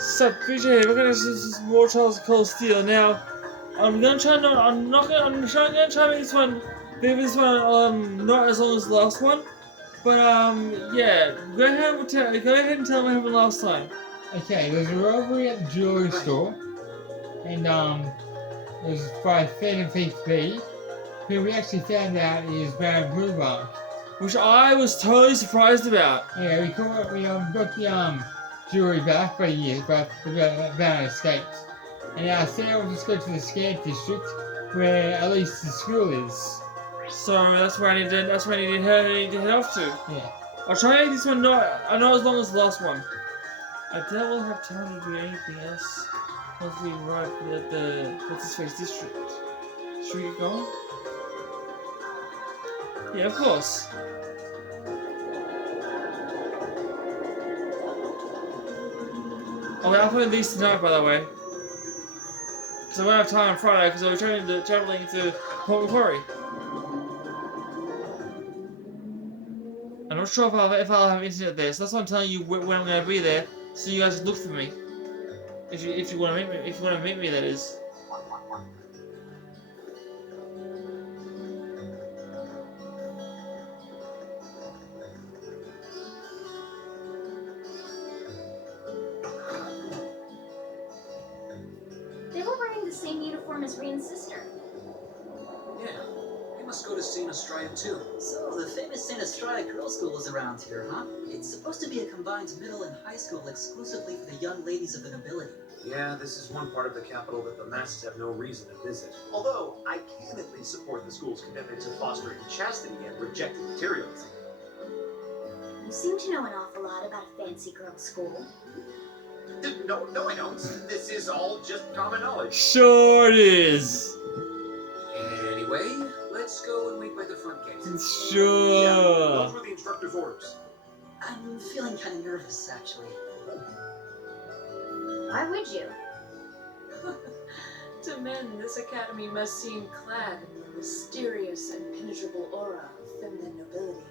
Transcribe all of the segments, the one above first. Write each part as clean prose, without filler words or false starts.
So, BJ, we're gonna see some more Charles Cole Steel now. I'm gonna try not. I'm not gonna. I'm gonna try to make this one. Maybe this one not as long as the last one. But yeah. Go ahead and tell me what happened last time. Okay, there's a robbery at the jewelry store, and it was by Phantom Thief B, who we actually found out is Baron Bluebark. Which I was totally surprised about. Yeah, we got the jewelry back, but the Baron escaped. And now Sarah will just go to the Scant district, where at least the school is. So that's where I need to. That's where I need to head off to. Yeah. I'll try to make this one not as long as the last one. I don't really have time to do anything else once we arrive at the what's his face district. Should we get going? Yeah, of course. Oh, I'm putting these tonight, by the way. So I won't have time on Friday because I'll be traveling to Port Macquarie. I'm not sure if I'll have internet there, so that's why I'm telling you when I'm going to be there, so you guys can look for me. If you want to meet me, that is. They were wearing the same uniform as Rian's sister. Yeah, you must go to St. Estrada too. So, the famous St. Estrada Girls' School is around here, huh? It's supposed to be a combined middle and high school exclusively for the young ladies of the nobility. Yeah, this is one part of the capital that the masses have no reason to visit. Although, I can at least support the school's commitment to fostering chastity and rejecting materialism. You seem to know an awful lot about a fancy girls' school. No, I don't. This is all just common knowledge. Sure it is. Anyway, let's go and wait by the front gate. Sure. Yeah, those were the instructor's orders. I'm feeling kind of nervous, actually. Why would you? To men, this academy must seem clad in the mysterious and impenetrable aura of feminine nobility.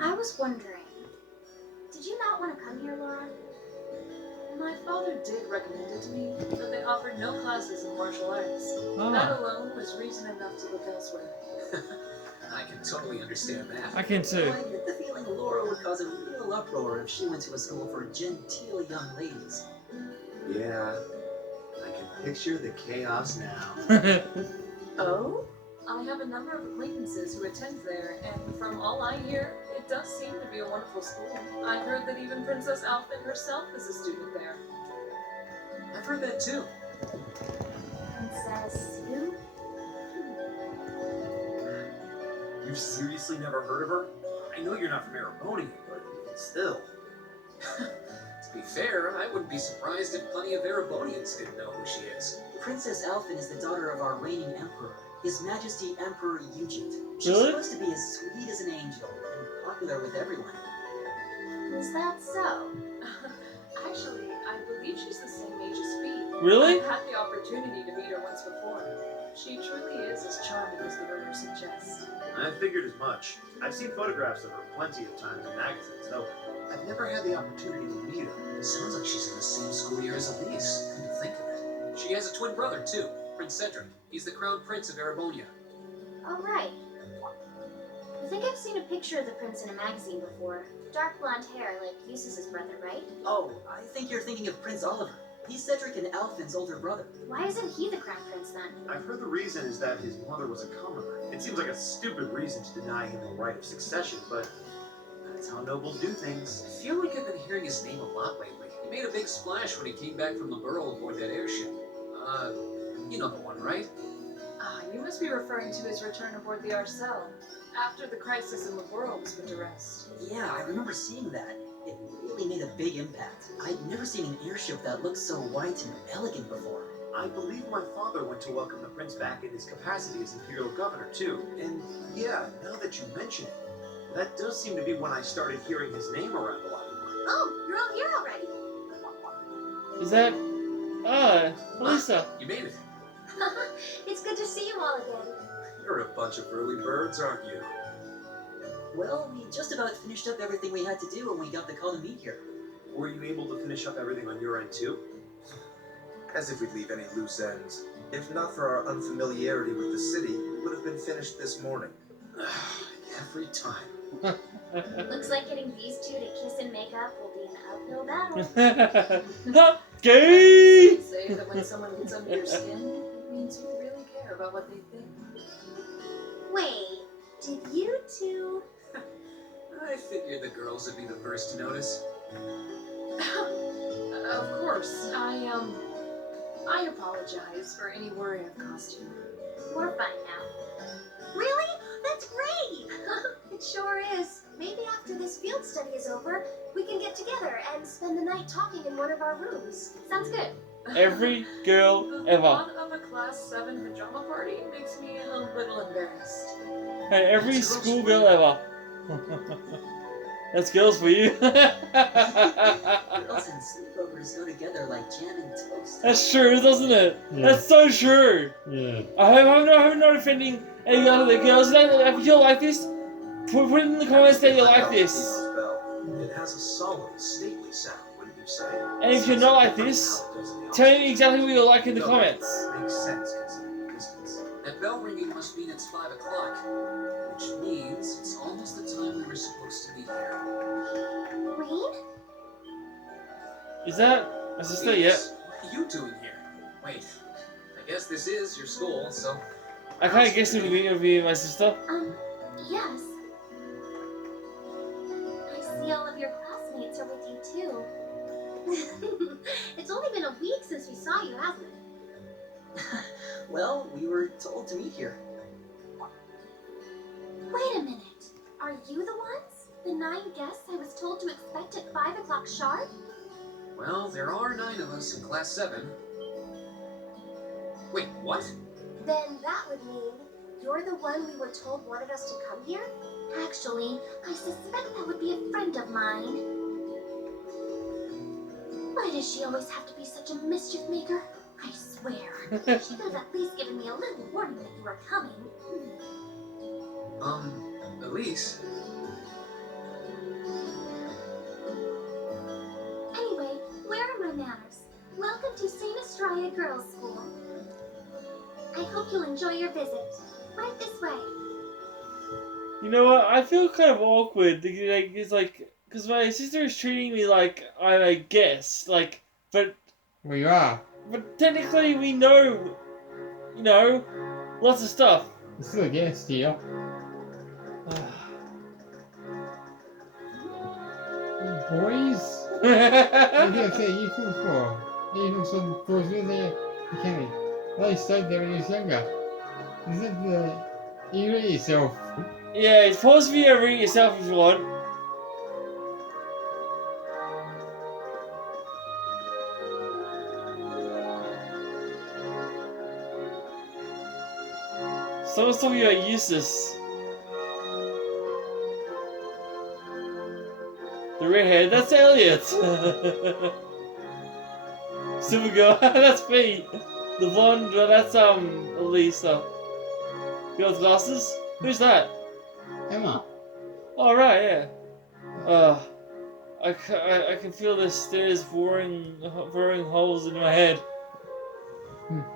I was wondering, did you not want to come here, Laura? My father did recommend it to me, but they offered no classes in martial arts. Ah. That alone was reason enough to look elsewhere. I can totally understand that. I can too. I get the feeling Laura would cause a real uproar if she went to a school for genteel young ladies. Yeah, I can picture the chaos now. Oh? I have a number of acquaintances who attend there, and from all I hear, it does seem to be a wonderful school. I've heard that even Princess Alphen herself is a student there. I've heard that too. Princess who? You've seriously never heard of her? I know you're not from Erebonia, but still. To be fair, I wouldn't be surprised if plenty of Erebonians didn't know who she is. Princess Alphen is the daughter of our reigning emperor, His Majesty Emperor Eugent. She's Really? supposed to be as sweet as an angel and popular with everyone. Is that so? Actually, I believe she's the same age as Fee. Really? I've had the opportunity to meet her once before. She truly is as charming as the rumors suggest. I figured as much. I've seen photographs of her plenty of times in magazines, though I've never had the opportunity to meet her. Sounds like she's in the same school year as Elise. Come to think of it. She has a twin brother too, Prince Cedric. He's the crown prince of Erebonia. Oh, right. I think I've seen a picture of the prince in a magazine before. Dark blonde hair, like Eustace's brother, right? Oh, I think you're thinking of Prince Oliver. He's Cedric and Alphen's older brother. Why isn't he the crown prince then? I've heard the reason is that his mother was a commoner. It seems like a stupid reason to deny him the right of succession, but that's how nobles do things. I feel like I've been hearing his name a lot lately. He made a big splash when he came back from the Burrow aboard that airship. You know the one, right? Ah, you must be referring to his return aboard the Arcelle, after the crisis in Laboral was put to rest. Yeah, I remember seeing that. It really made a big impact. I'd never seen an airship that looked so white and elegant before. I believe my father went to welcome the prince back in his capacity as imperial governor, too. And yeah, now that you mention it, that does seem to be when I started hearing his name around a lot more. Oh, you're all here already. Is that... Ah, Lisa. You made it. It's good to see you all again. You're a bunch of early birds, aren't you? Well, we just about finished up everything we had to do when we got the call to meet here. Were you able to finish up everything on your end too? As if we'd leave any loose ends. If not for our unfamiliarity with the city, we would have been finished this morning. Every time. Looks like getting these two to kiss and make up will be an uphill battle. Not gay! Some say that when someone gets under your skin, it means you really care about what they think. Wait, did you two? I figured the girls would be the first to notice. Of course, I apologize for any worry I've caused you. We're fine now. Really? That's great! It sure is. Maybe after this field study is over, we can get together and spend the night talking in one of our rooms. Sounds good. Every girl The ever. thought of a class 7 pajama party makes me a little embarrassed. Hey, every schoolgirl ever. That's girls for you. Girls and sleepovers go together like jam and toast. That's true, doesn't it? Yeah. That's so true. Yeah. I hope I'm not offending any other girls. If you like this, put it in the comments that you like this. It has a solemn, stately sound, wouldn't you say? And if you're not like this, tell me exactly what you like in the comments. Makes sense considering the distance. That bell ringing must mean it's 5 o'clock, which means it's almost the time we were supposed to be here. Rain? Is that my sister? Yep. What are you doing here? Wait, I guess this is your school, so... I kind of guessed it would be my sister. Yes. I see all of your classmates are with you too. It's only been a week since we saw you, hasn't it? Well, we were told to meet here. Wait a minute. Are you the ones? The 9 guests I was told to expect at 5 o'clock sharp? Well, there are 9 of us in class 7. Wait, what? Then that would mean you're the one we were told wanted us to come here? Actually, I suspect that would be a friend of mine. Why does she always have to be such a mischief maker? I swear. She could have at least given me a little warning that you were coming. Elise? Anyway, where are my manners? Welcome to St. Estrella Girls' School. I hope you'll enjoy your visit. Right this way. You know what? I feel kind of awkward. It's like, because my sister is treating me like I'm a guest. Like, but We are. technically we know, you know, lots of stuff. We're still a guest here. Boys? What do you say you from for? Even some boys with their mechanic. They stayed there when he was younger. Is it the... You read yourself. Yeah, it's pause video, read it yourself if you want. Someone's talking about Eustace. The redhead, that's Elliot. Supergirl, that's me. The blonde, well, that's Elisa. Girl with glasses? Who's that? Emma. Oh right, yeah. I can feel the stairs boring holes in my head.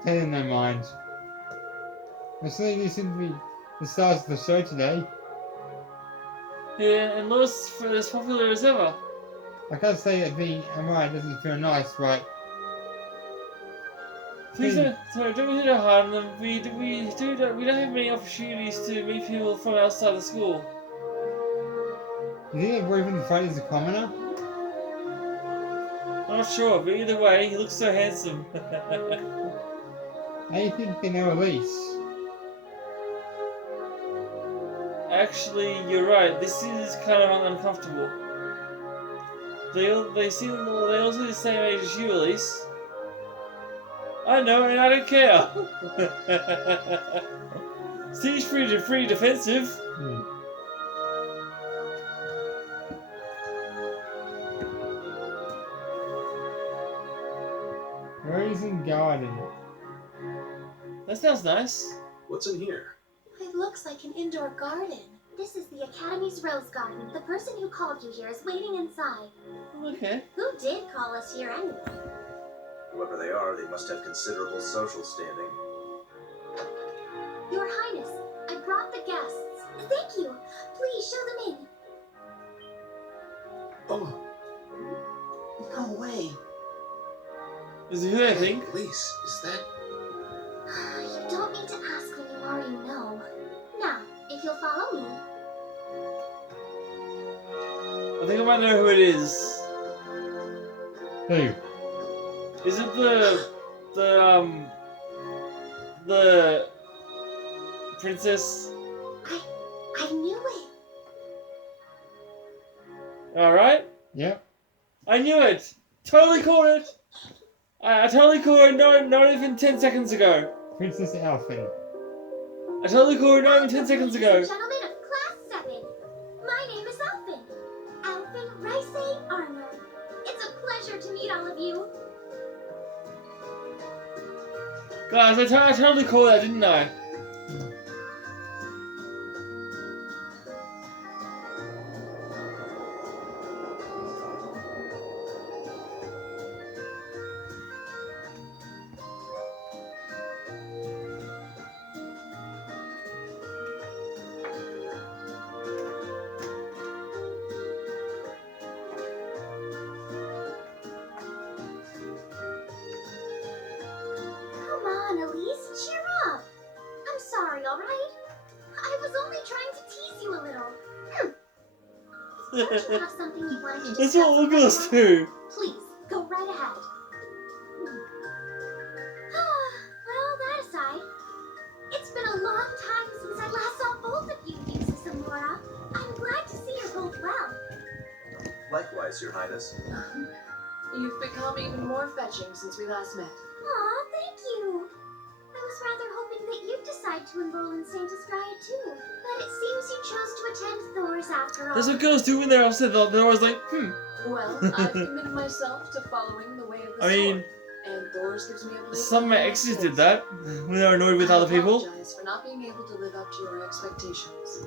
Pay them no mind. I see this seem to be the stars of the show today. Yeah, and Lois for as popular as ever. I can't say that being Emma doesn't feel nice, right? Please don't we do harm them. We don't have many opportunities to meet people from outside the school. You think your boyfriend Freddy is a commoner? I'm not sure, but either way, he looks so handsome. How do you think they know Elise? Actually, you're right. This is kind of uncomfortable. They also the same age as you, Elise. I know, and I don't care. Seems pretty defensive. Rose and garden. That sounds nice. What's in here? It looks like an indoor garden. This is the Academy's rose garden. The person who called you here is waiting inside. Okay. Who did call us here anyway? Whoever they are, they must have considerable social standing. Your Highness, I brought the guests. Thank you. Please show them in. Oh, No way. Is it who I think? Elise, is that? You don't need to ask when you already know. Now, if you'll follow me. I think I might know who it is. Who? Is it the princess? I knew it. Alright? Yep. I knew it! Totally caught it! I totally caught it not even 10 seconds ago. Princess Elfin. I totally caught it not even 10 seconds ago. Ladies and gentlemen of Class 7, my name is Elfin. Elfin Rice Arnold. It's a pleasure to meet all of you. Guys, I totally caught that, didn't I? Come on, Elise, cheer up. I'm sorry, alright? I was only trying to tease you a little. Don't you have something you wanted to That's discuss? what all girls do. Please, go right ahead. Well, that aside, it's been a long time since I last saw both of you, Muses Amora. I'm glad to see you're both well. Likewise, Your Highness. You've become even more fetching since we last met. Aw, thank you. I was rather hoping that you'd decide to enroll in Sanctus Gaia too, but it seems you chose to attend Thor's after all. That's what girls do when they're upset. They're always like, Well, I've committed myself to following the way of the I mean, sword, and Thor's gives me a place. some of my exes did that when they were annoyed with other I people. apologize for not being able to live up to your expectations.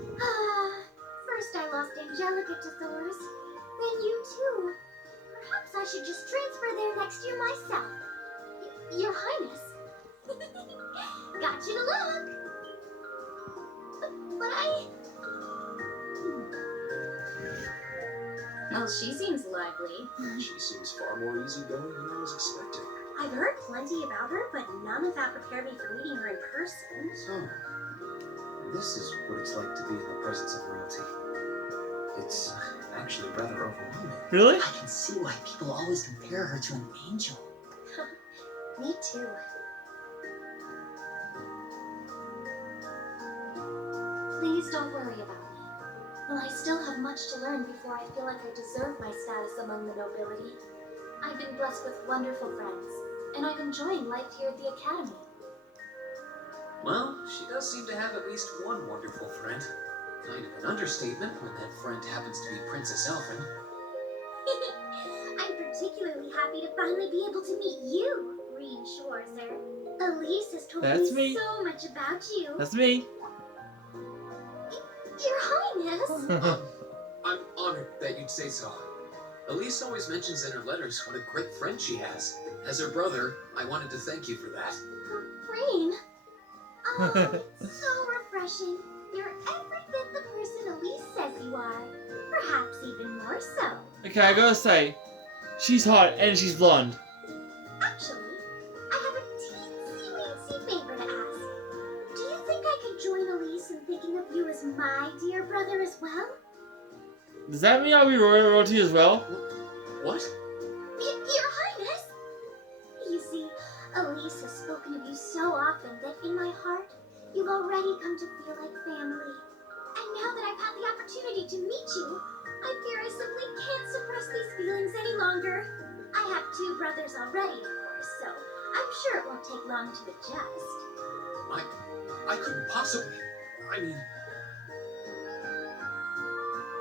First I lost Angelica to Thor's, then you too. Perhaps I should just transfer there next year myself. Your Highness. Got you to look. But Well, she seems lively. She seems far more easygoing than I was expecting. I've heard plenty about her, but none of that prepared me for meeting her in person. So, this is what it's like to be in the presence of royalty. It's actually rather overwhelming. Really? I can see why people always compare her to an angel. Me too. Please don't worry about me. Well, I still have much to learn before I feel like I deserve my status among the nobility. I've been blessed with wonderful friends, and I'm enjoying life here at the Academy. Well, she does seem to have at least one wonderful friend. Kind of an understatement when that friend happens to be Princess Elfin. I'm particularly happy to finally be able to meet you, Green Schwarzer. Elise has told That's me me. so much about you. That's me. Your Highness! I'm honored that you'd say so. Elise always mentions in her letters what a great friend she has. As her brother, I wanted to thank you for that. Rain? Oh, so refreshing. You're every bit the person Elise says you are. Perhaps even more so. Okay, I gotta say, she's hot and she's blonde. Actually, I have a teensy-weensy favor to ask. Do you think I could join Elise in thinking of you as my dear brother as well? Does that mean I'll be royalty as well? What? Your Highness! You see, Elise has spoken of you so often that in my heart, you've already come to feel like family. And now that I've had the opportunity to meet you, I fear I simply can't suppress these feelings any longer. I have 2 brothers already, of course, so I'm sure it won't take long to adjust. I couldn't possibly. I mean,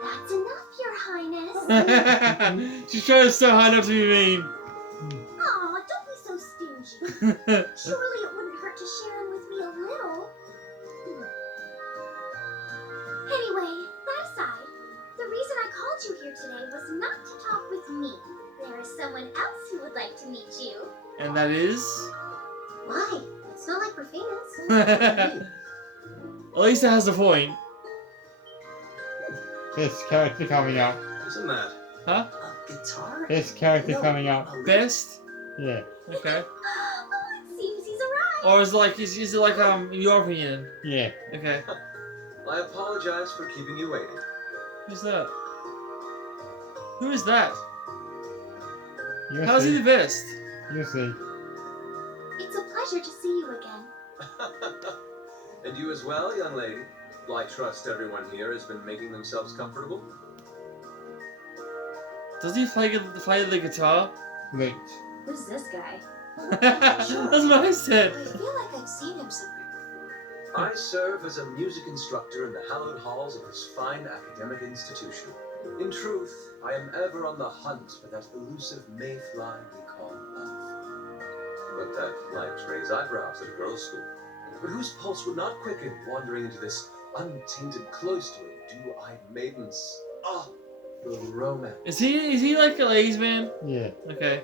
That's enough, Your Highness. She's trying so hard not to be mean. Aw, don't be so stupid. Surely it wouldn't hurt to share him with me a little. Anyway, that aside, the reason I called you here today was not to talk with me. There is someone else who would like to meet you. And that is? Why? It's not like we're famous. Elisa has a point. This character coming up. Isn't that? Huh? A guitar? This character coming up. Best? Yeah. Okay. Oh, it seems he's arrived. Or is it like in your opinion? Yeah. Okay. I apologize for keeping you waiting. Who's that? Who is that? You'll How's he see. the best? You'll see. It's a pleasure to see you again. And you as well, young lady. Well, I trust everyone here has been making themselves comfortable. Does he play the guitar? Late. Who's this guy? That's what I said. I feel like I've seen him somewhere before. I serve as a music instructor in the hallowed halls of this fine academic institution. In truth, I am ever on the hunt for that elusive mayfly we call love. But that might raise eyebrows at a girls' school. But whose pulse would not quicken wandering into this untainted cloister of dew-eyed maidens? Ah, the romance. Is he like a ladies man? Yeah. Okay.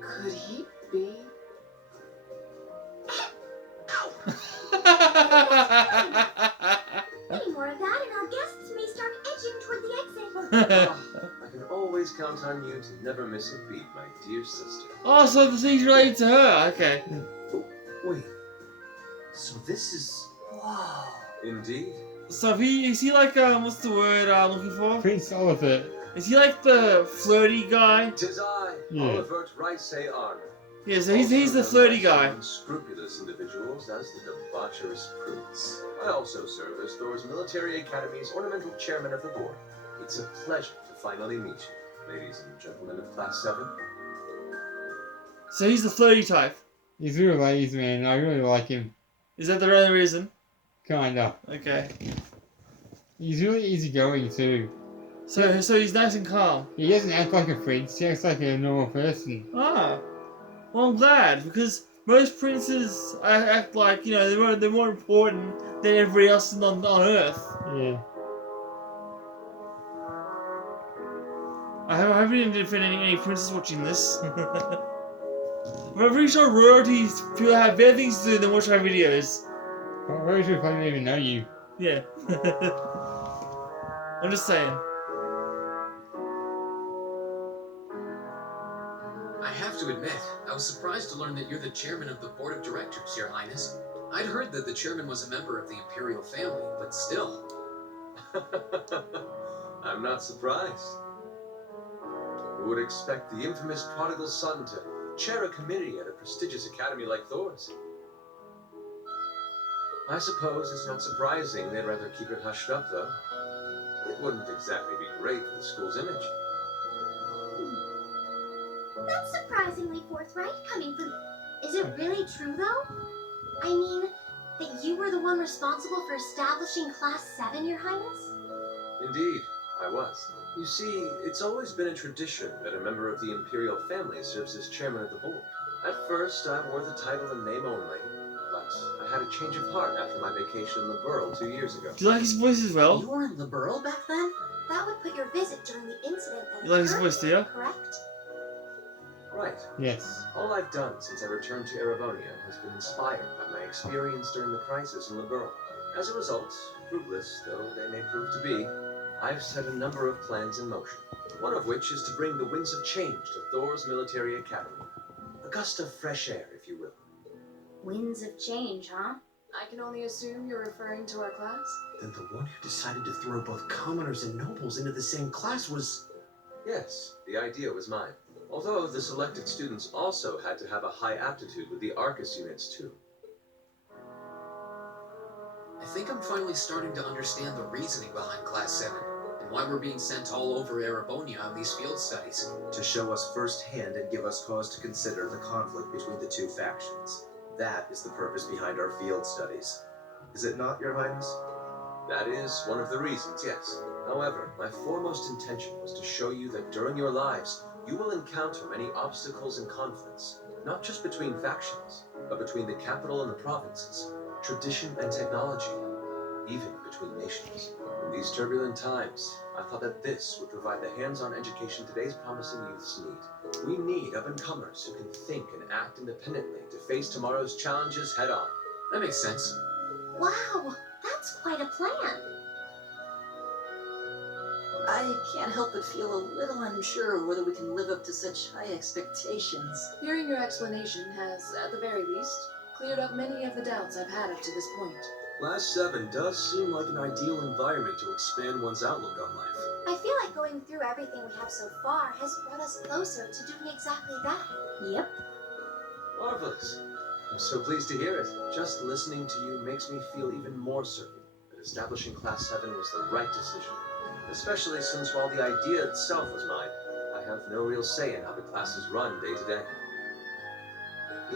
Could he be? Any more of that, and our guests may start edging toward the exit. I can always count on you to never miss a beat, my dear sister. Oh, so the thing's related to her. Okay. Wait. So this is. Wow. Indeed. So is he like what's the word I'm looking for? Prince Oliver. Is he like the flirty guy? 'Tis I, Yeah. Oliver Rice Arnold. Yeah, so he's the flirty guy. Unscrupulous individuals as the debaucherous prince. I also serve as Thor's Military Academy's ornamental chairman of the board. It's a pleasure to finally meet you, ladies and gentlemen of Class 7. So he's the flirty type. He's real ladies man. I really like him. Is that the only reason? Kinda. Okay. He's really easygoing too. So he's nice and calm. He doesn't act like a prince. He acts like a normal person. Ah. Well, I'm glad because most princes act like they're more important than everybody else on Earth. Yeah. I haven't even defended any princes watching this. But I'm pretty sure royalties people have better things to do than watch my videos. I'm very sure if I don't even know you. Yeah. I'm just saying. I have to admit, I was surprised to learn that you're the chairman of the board of directors, Your Highness. I'd heard that the chairman was a member of the imperial family, but still. I'm not surprised. Who would expect the infamous prodigal son to chair a committee at a prestigious academy like Thor's? I suppose it's not surprising they'd rather keep it hushed up, though. It wouldn't exactly be great for the school's image. That's surprisingly forthright coming from. Is it really true, though? I mean, that you were the one responsible for establishing Class 7, Your Highness? Indeed, I was. You see, it's always been a tradition that a member of the imperial family serves as chairman of the board. At first, I wore the title in name only, but I had a change of heart after my vacation in the Burl 2 years ago. Do you like his voice as well? You were in the Burl back then? That would put your visit during the incident that You like his occurred, voice, do you? correct? Right. Yes. All I've done since I returned to Erebonia has been inspired by my experience during the crisis in the Burl. As a result, fruitless though they may prove to be, I've set a number of plans in motion. One of which is to bring the winds of change to Thor's Military Academy. A gust of fresh air, if you will. Winds of change, huh? I can only assume you're referring to our class? Then the one who decided to throw both commoners and nobles into the same class was. Yes, the idea was mine. Although the selected students also had to have a high aptitude with the Arcus units too. I think I'm finally starting to understand the reasoning behind Class 7, and why we're being sent all over Erebonia on these field studies. To show us firsthand and give us cause to consider the conflict between the two factions. That is the purpose behind our field studies. Is it not, Your Highness? That is one of the reasons, yes. However, my foremost intention was to show you that during your lives, You will encounter many obstacles and conflicts, not just between factions, but between the capital and the provinces, tradition and technology, even between nations. In these turbulent times, I thought that this would provide the hands-on education today's promising youths need. We need up-and-comers who can think and act independently to face tomorrow's challenges head-on. That makes sense. Wow, that's quite a plan. I can't help but feel a little unsure whether we can live up to such high expectations. Hearing your explanation has, at the very least, cleared up many of the doubts I've had up to this point. Class 7 does seem like an ideal environment to expand one's outlook on life. I feel like going through everything we have so far has brought us closer to doing exactly that. Yep. Marvelous. I'm so pleased to hear it. Just listening to you makes me feel even more certain that establishing Class 7 was the right decision. Especially since while the idea itself was mine, I have no real say in how the class is run day to day.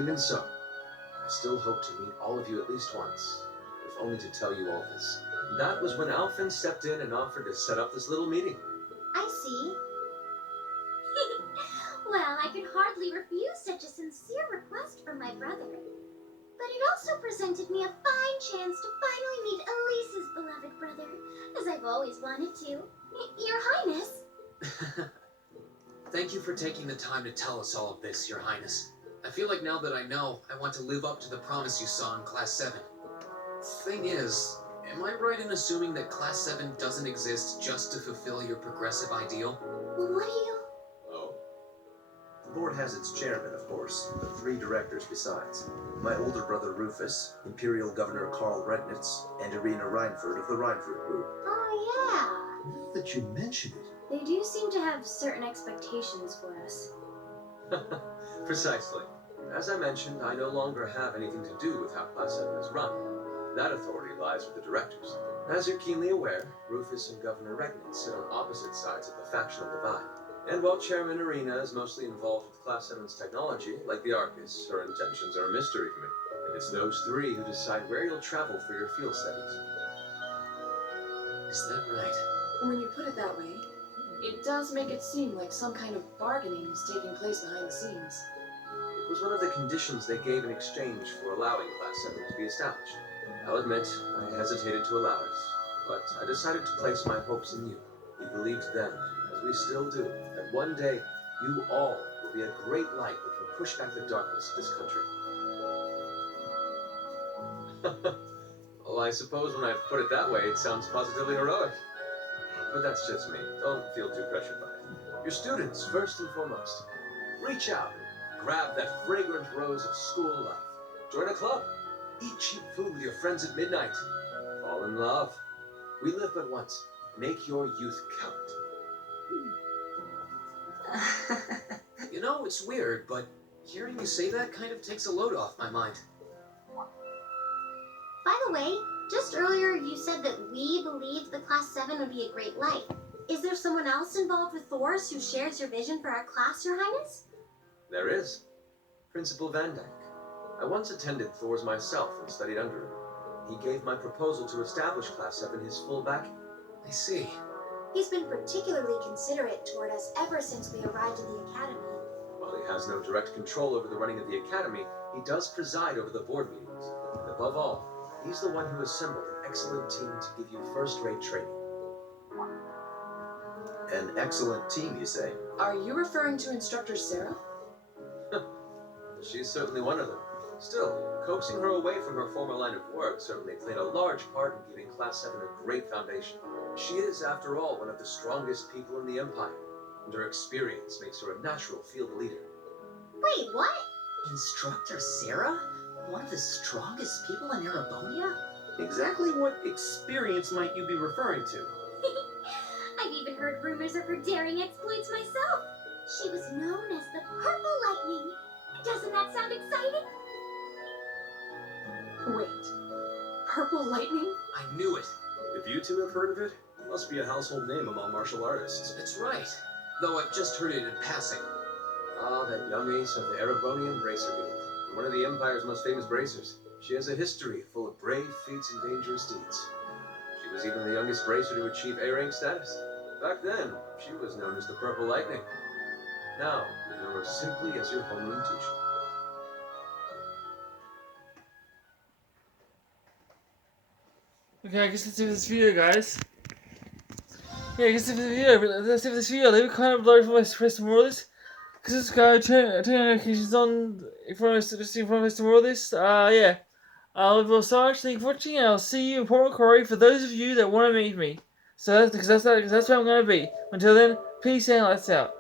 Even so, I still hope to meet all of you at least once, if only to tell you all this. That was when Alphen stepped in and offered to set up this little meeting. I see. Well, I could hardly refuse such a sincere request from my brother. But it also presented me a fine chance to finally meet Elise's beloved brother, as I've always wanted to. Your Highness. Thank you for taking the time to tell us all of this, Your Highness. I feel like now that I know, I want to live up to the promise you saw in Class 7. Thing is, am I right in assuming that Class 7 doesn't exist just to fulfill your progressive ideal? What do you... Oh? The board has its chairman, of course, but 3 directors besides. My older brother Rufus, Imperial Governor Karl Regnitz, and Irina Reinford of the Reinford Group. Oh, Now that you mention it, yeah. They do seem to have certain expectations for us. Precisely. As I mentioned, I no longer have anything to do with how Class 7 is run. That authority lies with the directors. As you're keenly aware, Rufus and Governor Regnitz sit on opposite sides of the factional divide. And while Chairman Irina is mostly involved with Class 7's technology, like the Arcus, her intentions are a mystery to me. And it's those 3 who decide where you'll travel for your field studies. Is that right? When you put it that way, it does make it seem like some kind of bargaining is taking place behind the scenes. It was one of the conditions they gave in exchange for allowing Class 7 to be established. I'll admit, I hesitated to allow it, but I decided to place my hopes in you. We believed then, as we still do, that one day you all will be a great light that can push back the darkness of this country. Well, I suppose when I put it that way, it sounds positively heroic. But that's just me. Don't feel too pressured by it. Your students, first and foremost. Reach out and grab that fragrant rose of school life. Join a club. Eat cheap food with your friends at midnight. Fall in love. We live but once. Make your youth count. You know, it's weird, but hearing you say that kind of takes a load off my mind. By the way, just earlier you said that we believed the Class 7 would be a great light. Is there someone else involved with Thor's who shares your vision for our class, Your Highness? There is. Principal Van Dyke. I once attended Thor's myself and studied under him. He gave my proposal to establish Class 7 his full backing. I see. He's been particularly considerate toward us ever since we arrived at the Academy. While he has no direct control over the running of the Academy, he does preside over the board meetings. And above all, he's the one who assembled an excellent team to give you first-rate training. an excellent team, you say? Are you referring to Instructor Sarah? She's certainly one of them. Still, coaxing her away from her former line of work certainly played a large part in giving Class 7 a great foundation. She is, after all, one of the strongest people in the Empire, and her experience makes her a natural field leader. Wait, what? Instructor Sarah? One of the strongest people in Erebonia? Exactly what experience might you be referring to? I've even heard rumors of her daring exploits myself. She was known as the Purple Lightning. Doesn't that sound exciting? Wait. Purple Lightning? I knew it. If you two have heard of it, it must be a household name among martial artists. That's right. Though I've just heard it in passing. Ah, that young ace of the Erebonian Bracer Guild, and one of the Empire's most famous bracers. She has a history full of brave feats and dangerous deeds. She was even the youngest bracer to achieve A-rank status. Back then, she was known as the Purple Lightning. Now, you're as simply as your homeroom teacher. Okay, I guess that's it for this video, guys. Yeah, I guess that's it for the video. That's it for this video. Leave a comment below if you want to press more of this. Because this guy, turn notifications on if you want to see more of this. Yeah. I'll leave a message. Thank you for watching, and I'll see you in Port Macquarie for those of you that want to meet me. So, because that's where I'm going to be. Until then, peace and lights out.